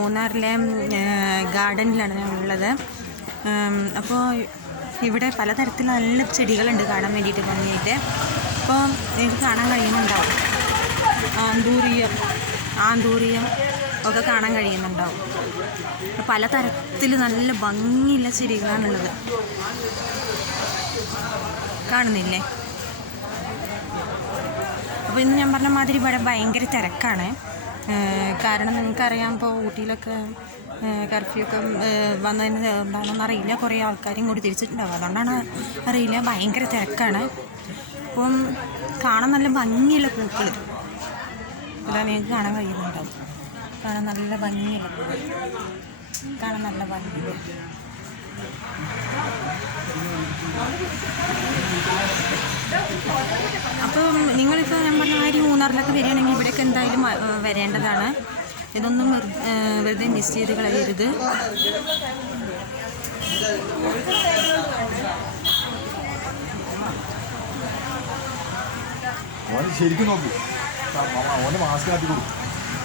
മൂന്നാറിലെ ഗാർഡനിലാണ് ഉള്ളത്. അപ്പോൾ ഇവിടെ പലതരത്തിലുള്ള നല്ല ചെടികളുണ്ട് കാണാൻ വേണ്ടിയിട്ട് ഭംഗിയായിട്ട്. അപ്പോൾ എനിക്ക് കാണാൻ കഴിയുന്നുണ്ടാവും. ആന്തൂറിയം ഒക്കെ കാണാൻ കഴിയുന്നുണ്ടാവും. പലതരത്തിൽ നല്ല ഭംഗിയുള്ള ചെടികളാണുള്ളത്, കാണുന്നില്ലേ? അപ്പോൾ ഇന്ന് ഞാൻ പറഞ്ഞ മാതിരി ഇവിടെ ഭയങ്കര തിരക്കാണ്. കാരണം നിങ്ങൾക്കറിയാം, ഇപ്പോൾ ഊട്ടിയിലൊക്കെ കർഫ്യൂ ഒക്കെ വന്നതിന് എന്താണെന്ന് അറിയില്ല, കുറേ ആൾക്കാരും കൂടി തിരിച്ചിട്ടുണ്ടാവും, അതുകൊണ്ടാണ് അറിയില്ല. ഭയങ്കര തിരക്കാണ്. അപ്പം കാണാൻ നല്ല ഭംഗിയുള്ള പൂക്കൾ ഇതാ നിങ്ങൾക്ക് കാണാൻ കഴിയുന്നുണ്ടാവും. കാണാൻ നല്ല ഭംഗിയുള്ള പൂക്കൾ, കാണാൻ നല്ല ഭംഗിയുണ്ട്. അപ്പം നിങ്ങളിപ്പോൾ ഞാൻ പറഞ്ഞ മാതിരി മൂന്നാറിലൊക്കെ വരികയാണെങ്കിൽ ഇവിടെയൊക്കെ എന്തായാലും വരേണ്ടതാണ്. ഇതൊന്നും വെറുതെ മിസ് ചെയ്ത് കളയരുത്.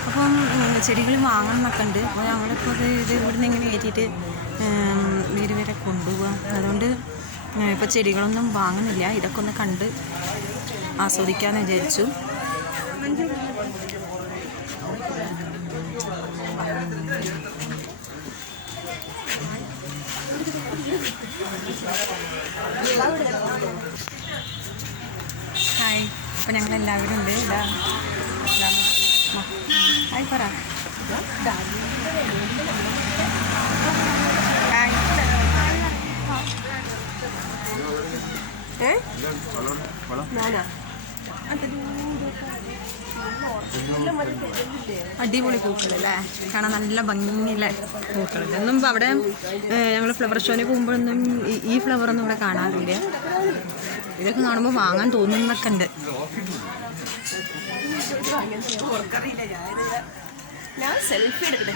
അപ്പം ചെടികൾ വാങ്ങണം എന്നൊക്കെ ഉണ്ട്. അപ്പോൾ ഞങ്ങളിപ്പോൾ ഇത് ഇവിടുന്ന് ഇങ്ങനെ കയറ്റിയിട്ട് വീട് വരെ കൊണ്ടുപോകാം. അതുകൊണ്ട് ഇപ്പോൾ ചെടികളൊന്നും വാങ്ങുന്നില്ല, ഇതൊക്കെ ഒന്ന് കണ്ട് ആസ്വദിക്കാമെന്ന് വിചാരിച്ചു. ഹായ്, അപ്പോൾ ഞങ്ങളെല്ലാവരും ഉണ്ട്. ഇതാ ഹായ് പറ. അടിപൊളി പൂക്കളല്ലേ, കാണാൻ നല്ല ഭംഗിയുള്ള പൂക്കൾ. ഇതൊന്നും അവിടെ ഞങ്ങൾ ഫ്ലവർ ഷോന് പോകുമ്പോഴൊന്നും ഈ ഫ്ലവറൊന്നും ഇവിടെ കാണാറില്ല. ഇതൊക്കെ കാണുമ്പോൾ വാങ്ങാൻ തോന്നുന്നൊക്കെ ഉണ്ട്. ഞാൻ സെൽഫി എടുക്കട്ടെ.